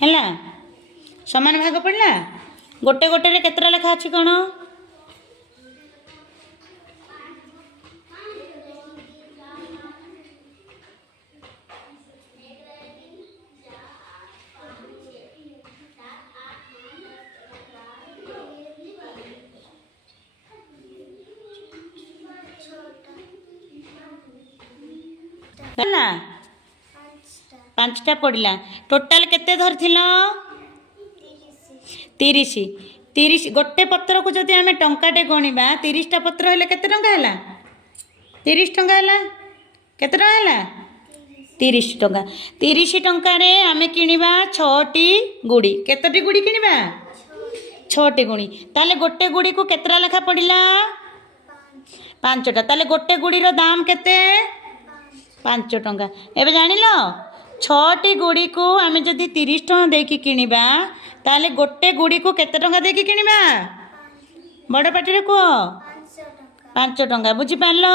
ହେଲା समान भाग पड़ला गोटे गोटे रे केतरा लेखा अछि कोन ହେଲା पांचटा पड़ला टोटाल केते धरथिलो 30 30 गोटे पत्र को जदि आमे टंकाटे गणिबा 30टा पत्र हेले केते टंका हैला 30 टंका हैला केते टंका हैला 30 टंका 30 टंका रे आमे किनिबा 6टी गुड़ी केतटी गुड़ी किनिबा 6टी गुड़ी ताले गोटे गुड़ी को केतरा लेखा पड़िला 5टा ताले गोटे गुड़ी रो दाम केते 5 टंका एबे जानिलो 6टी गुड़ी को आमे जदि 30 टंका देकी किनिबा ताले गोटे गुड़ी को केते टंका देकी किनिबा बड़ पाटी रे को 5 टंका बुझी पारलो।